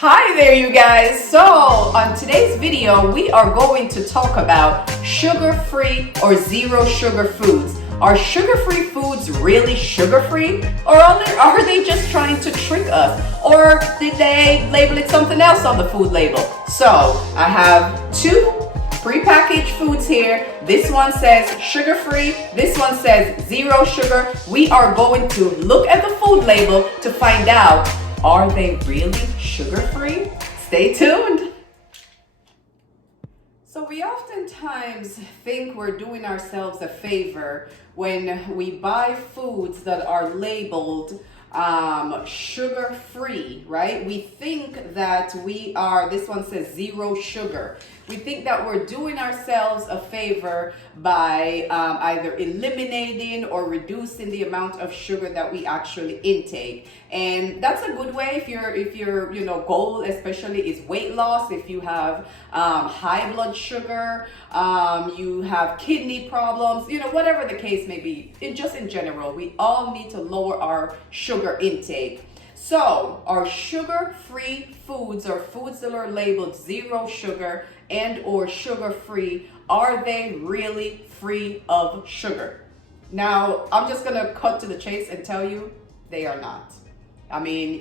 Hi there, you guys. So on today's video, we are going to talk about sugar-free or zero sugar foods. Are sugar-free foods really sugar-free, or are they just trying to trick us? Or did they label it something else on the food label? So I have two prepackaged foods here. This one says sugar-free, this one says zero sugar. We are going to look at the food label to find out, are they really sugar-free? Stay tuned. So we oftentimes think we're doing ourselves a favor when we buy foods that are labeled sugar-free, right? We think that this one says zero sugar. We think that we're doing ourselves a favor by either eliminating or reducing the amount of sugar that we actually intake. And that's a good way if your goal especially is weight loss, if you have high blood sugar, you have kidney problems, whatever the case may be. Just in general, we all need to lower our sugar intake. So are sugar-free foods, or foods that are labeled zero sugar and or sugar-free, are they really free of sugar? Now, I'm just gonna cut to the chase and tell you they are not. I mean,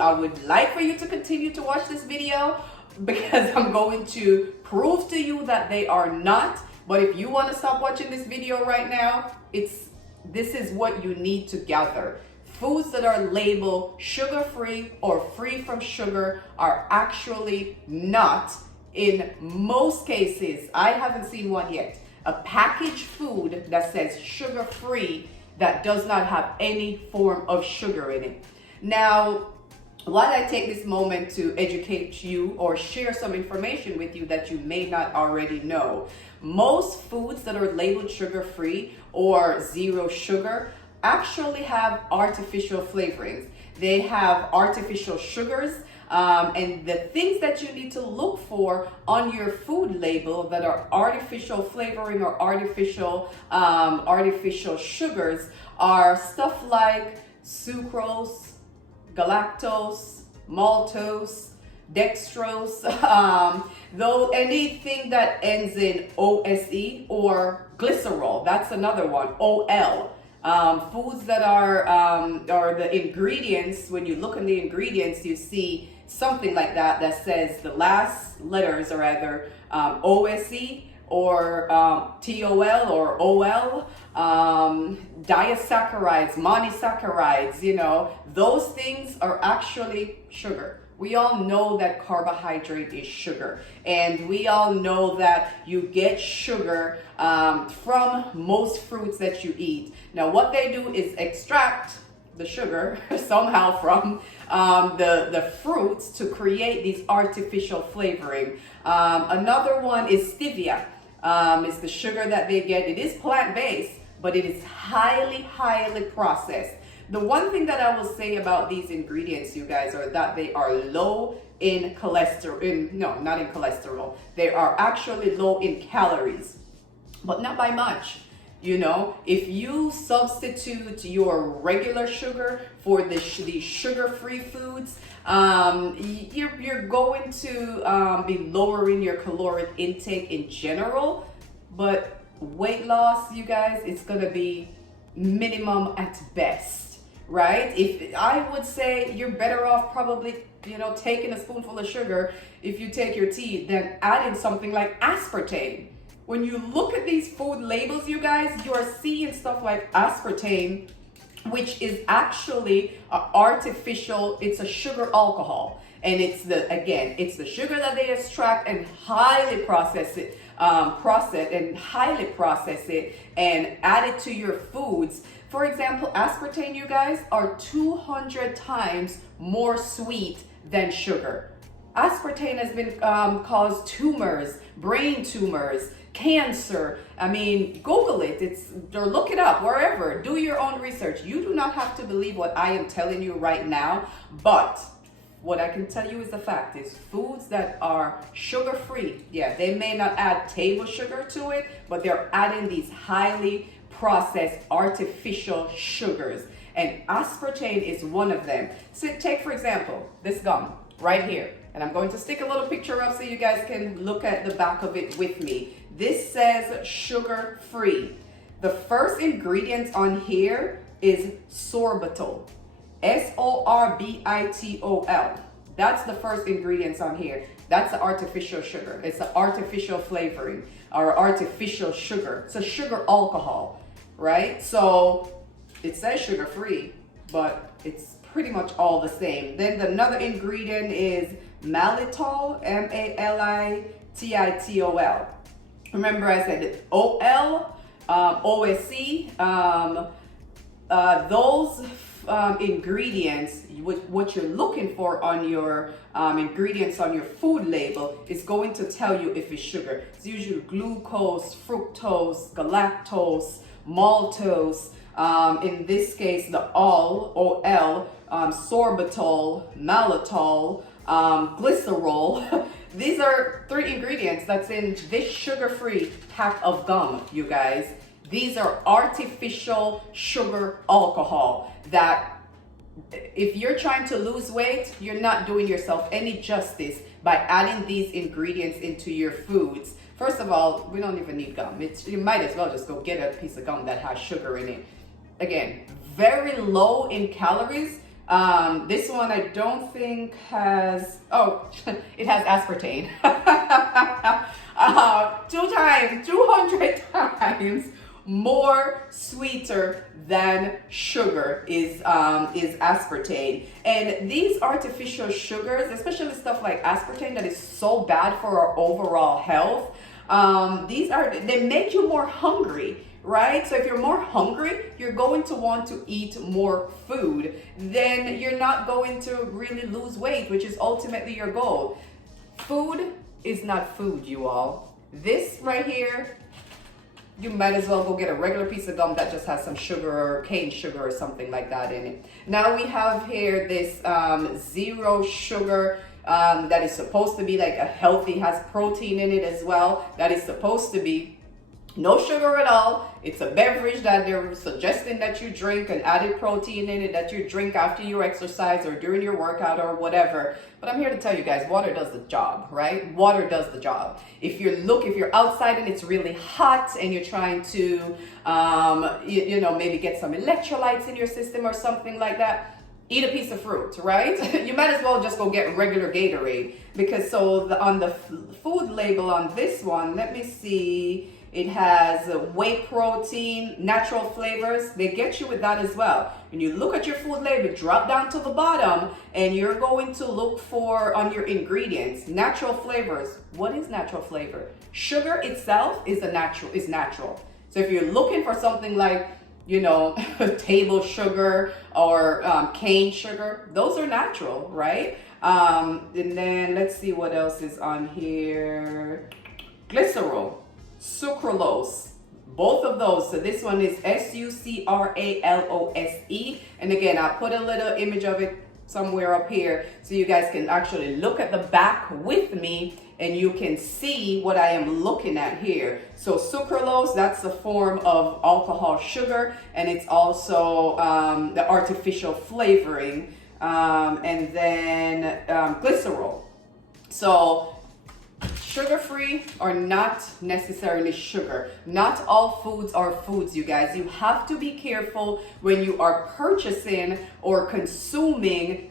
I would like for you to continue to watch this video because I'm going to prove to you that they are not. But if you want to stop watching this video right now, this is what you need to gather. Foods that are labeled sugar-free or free from sugar are actually not, in most cases. I haven't seen one yet, a packaged food that says sugar-free that does not have any form of sugar in it. Now, while I take this moment to educate you or share some information with you that you may not already know, most foods that are labeled sugar-free or zero sugar actually have artificial flavorings. They have artificial sugars, and the things that you need to look for on your food label that are artificial flavoring or artificial sugars are stuff like sucrose, galactose, maltose, dextrose, though anything that ends in OSE or glycerol, that's another one, OL. Foods that are the ingredients, when you look in the ingredients, you see something like that says the last letters are either OSE or TOL or OL, disaccharides, monosaccharides, those things are actually sugar. We all know that carbohydrate is sugar, and we all know that you get sugar from most fruits that you eat. Now, what they do is extract the sugar somehow from the fruits to create these artificial flavoring. Another one is stevia. It's the sugar that they get. It is plant-based, but it is highly, highly processed. The one thing that I will say about these ingredients, you guys, are that they are low in cholesterol. Not in cholesterol. They are actually low in calories, but not by much. If you substitute your regular sugar for these sugar-free foods, you're going to be lowering your caloric intake in general. But weight loss, you guys, it's going to be minimum at best. Right? If I would say you're better off probably, taking a spoonful of sugar if you take your tea than adding something like aspartame. When you look at these food labels, you guys, you are seeing stuff like aspartame, which is actually artificial. It's a sugar alcohol, and it's the sugar that they extract and highly process it, and add it to your foods. For example, aspartame, you guys, are 200 times more sweet than sugar. Aspartame has been caused tumors, brain tumors, cancer. I mean, Google it, or look it up, wherever. Do your own research. You do not have to believe what I am telling you right now, but what I can tell you is the fact is foods that are sugar-free, they may not add table sugar to it, but they're adding these highly processed artificial sugars, and aspartame is one of them. So take, for example, this gum. right here. And I'm going to stick a little picture up so you guys can look at the back of it with me. This says sugar free. The first ingredient on here is sorbitol. S-O-R-B-I-T-O-L. That's the first ingredients on here. That's the artificial sugar. It's the artificial flavoring or artificial sugar. It's a sugar alcohol, right? So it says sugar free, but it's pretty much all the same. Then another ingredient is malitol, M-A-L-I-T-I-T-O-L. Remember I said O-L, O-S-C, those ingredients, what you're looking for on your ingredients on your food label is going to tell you if it's sugar. It's usually glucose, fructose, galactose, maltose. In this case, the OL, sorbitol, malitol, glycerol. These are 3 ingredients that's in this sugar-free pack of gum, you guys. These are artificial sugar alcohol that if you're trying to lose weight, you're not doing yourself any justice by adding these ingredients into your foods. First of all, we don't even need gum. You might as well just go get a piece of gum that has sugar in it. Again, very low in calories. This one I don't think has, it has aspartame. 200 times more sweeter than sugar is aspartame. And these artificial sugars, especially stuff like aspartame that is so bad for our overall health, they make you more hungry. Right? So if you're more hungry, you're going to want to eat more food. Then you're not going to really lose weight, which is ultimately your goal. Food is not food, you all. This right here, you might as well go get a regular piece of gum that just has some sugar or cane sugar or something like that in it. Now we have here this zero sugar that is supposed to be like a healthy, has protein in it as well. That is supposed to be no sugar at all. It's a beverage that they're suggesting that you drink, and added protein in it that you drink after your exercise or during your workout or whatever. But I'm here to tell you guys, water does the job, right? Water does the job. If you're outside and it's really hot and you're trying to, maybe get some electrolytes in your system or something like that, eat a piece of fruit, right? You might as well just go get regular Gatorade, because on the food label on this one, let me see. It has whey protein, natural flavors. They get you with that as well. When you look at your food label, drop down to the bottom, and you're going to look for on your ingredients, natural flavors. What is natural flavor? Sugar itself is natural. So if you're looking for something like, table sugar or cane sugar, those are natural, right? And then let's see what else is on here. Glycerol, sucralose, both of those. So this one is sucralose. And again, I'll put a little image of it somewhere up here so you guys can actually look at the back with me and you can see what I am looking at here. So sucralose, that's a form of alcohol sugar, and it's also the artificial flavoring, and then glycerol. So sugar-free are not necessarily sugar. Not all foods are foods, you guys. You have to be careful when you are purchasing or consuming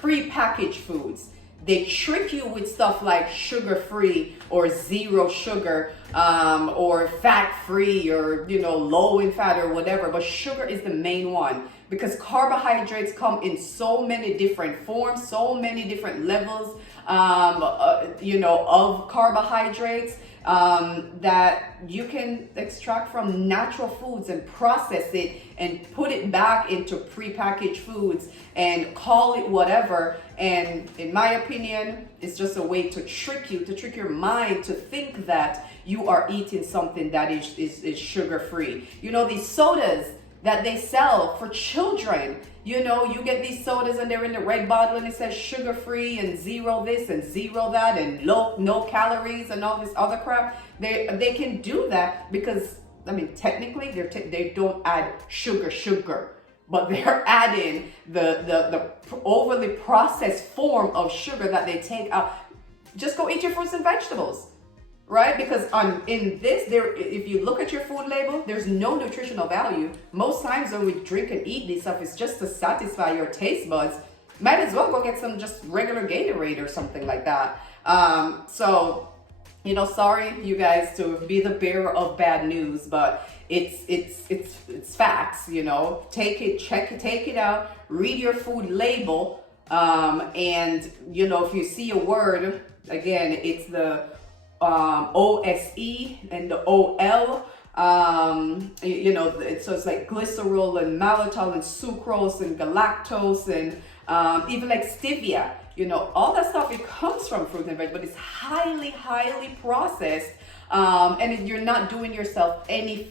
pre-packaged foods. They trick you with stuff like sugar-free or zero sugar, or fat-free, or low in fat or whatever. But sugar is the main one, because carbohydrates come in so many different forms, so many different levels, of carbohydrates, that you can extract from natural foods and process it and put it back into prepackaged foods and call it whatever. And in my opinion, it's just a way to trick your mind to think that you are eating something that is sugar-free. These sodas that they sell for children, you get these sodas and they're in the red bottle and it says sugar-free and zero this and zero that and no calories and all this other crap. They can do that because, technically they don't add sugar. but they're adding the overly processed form of sugar that they take out. Just go eat your fruits and vegetables, right? Because in this, if you look at your food label, there's no nutritional value. Most times when we drink and eat this stuff, it's just to satisfy your taste buds. Might as well go get some just regular Gatorade or something like that. So, sorry you guys to be the bearer of bad news, but it's facts. Take it out, read your food label, and if you see a word, again, it's the OSE and the OL. So it's like glycerol and maltitol and sucrose and galactose and even like stevia. All that stuff, it comes from fruit and veg, but it's highly, highly processed. And you're not doing yourself any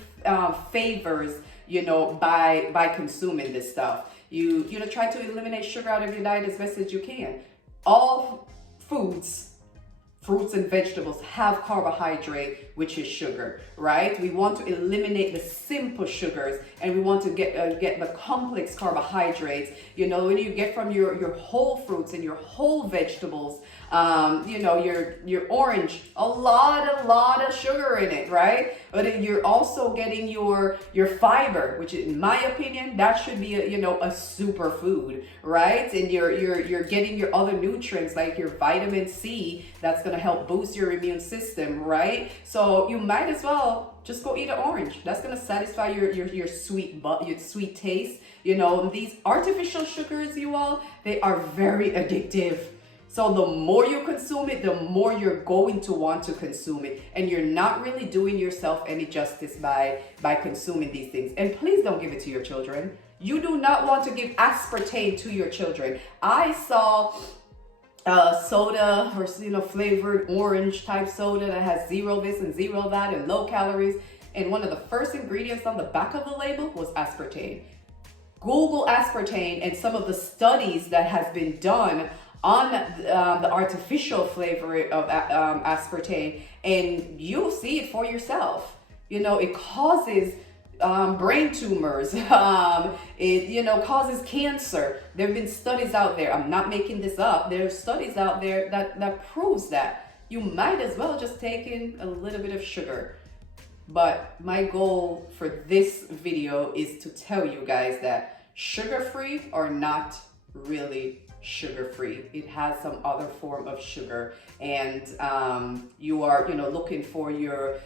favors, by consuming this stuff. You try to eliminate sugar out of your diet as best as you can. All foods, fruits and vegetables, have carbohydrate, which is sugar, right? We want to eliminate the simple sugars, and we want to get the complex carbohydrates. When you get from your whole fruits and your whole vegetables, your orange, a lot of sugar in it, right? But you're also getting your fiber, which in my opinion, that should be a super food, right? And you're getting your other nutrients like your vitamin C, that's going to help boost your immune system, right? So you might as well just go eat an orange. That's going to satisfy your sweet taste. These artificial sugars, you all, they are very addictive. So the more you consume it, the more you're going to want to consume it. And you're not really doing yourself any justice by consuming these things. And please don't give it to your children. You do not want to give aspartame to your children. I saw soda or flavored orange type soda that has zero this and zero that and low calories. And one of the first ingredients on the back of the label was aspartame. Google aspartame and some of the studies that has been done on the artificial flavor of aspartame, and you'll see it for yourself. It causes brain tumors. It causes cancer. There have been studies out there. I'm not making this up. There are studies out there that proves that. You might as well just take in a little bit of sugar. But my goal for this video is to tell you guys that sugar-free are not really sugar-free. It has some other form of sugar, and you are looking for your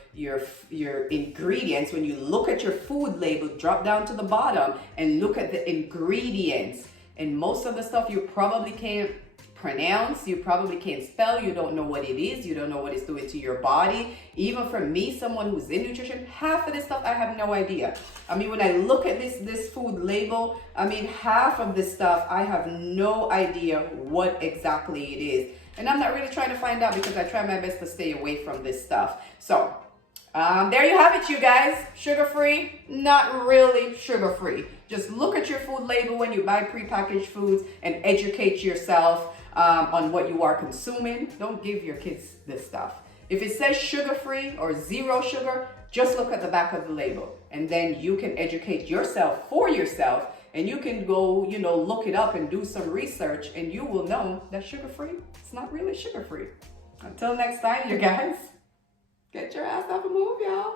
ingredients. When you look at your food label, drop down to the bottom and look at the ingredients, and most of the stuff you probably can't pronounce, you probably can't spell, you don't know what it is, you don't know what it's doing to your body. Even for me, someone who's in nutrition, half of this stuff I have no idea. When I look at this food label, half of this stuff I have no idea what exactly it is, and I'm not really trying to find out because I try my best to stay away from this stuff. So there you have it, you guys. Sugar-free, not really sugar-free. Just look at your food label when you buy prepackaged foods and educate yourself on what you are consuming. Don't give your kids this stuff. If it says sugar-free or zero sugar, just look at the back of the label, and then you can educate yourself for yourself, and you can go, look it up and do some research, and you will know that sugar-free, it's not really sugar-free. Until next time, you guys, get your ass up and move, y'all.